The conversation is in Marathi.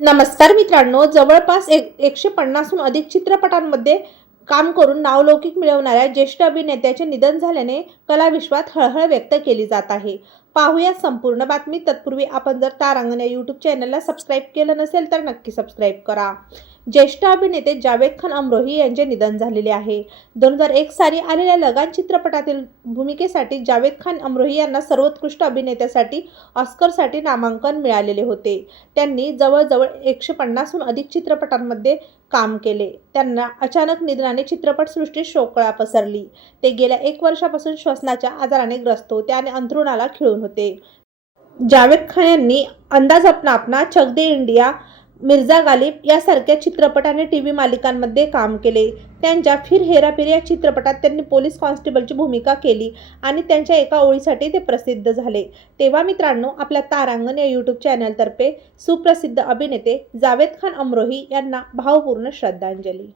नमस्कार मित्रांनो जवळपास एक एकशे पन्नासहून अधिक चित्रपटांमध्ये काम करून नावलौकिक मिळवणाऱ्या ज्येष्ठ अभिनेत्याचे निधन झाल्याने कलाविश्वात हळहळ व्यक्त केली जात आहे. पाहूया संपूर्ण बातमी. तत्पूर्वी आपण जर तारांगण या यूट्यूब चॅनलला सबस्क्राईब केलं नसेल तर नक्की सबस्क्राईब करा. ज्येष्ठ अभिनेते जावेद खान अमरोही यांचे निधन झालेले आहे. दोन हजार एक साली आलेल्या लगान चित्रपटातील भूमिकेसाठी जावेद खान अमरोही यांना सर्वोत्कृष्ट अभिनेत्यासाठी ऑस्करसाठी नामांकन मिळालेले होते. त्यांनी जवळजवळ एकशे पन्नासहून अधिक चित्रपटांमध्ये काम केले. त्यांना अचानक निधनाने चित्रपटसृष्टीत शोकळा पसरली. ते गेल्या एक वर्षापासून श्वसनाच्या आजाराने ग्रस्त होते आणि अंथरुणाला खिळून होते. जावेद खान यांनी अंदाज अपना अपना चक दे इंडिया मिर्झा गालिब यासारख्या चित्रपट आणि टी व्ही मालिकांमध्ये काम केले. त्यांच्या फिर हेराफेरी या चित्रपटात त्यांनी पोलीस कॉन्स्टेबलची भूमिका केली आणि त्यांच्या एका ओळीसाठी ते प्रसिद्ध झाले. तेव्हा मित्रांनो आपल्या तारांगण या यूट्यूब चॅनलतर्फे सुप्रसिद्ध अभिनेते जावेद खान अमरोही यांना भावपूर्ण श्रद्धांजली.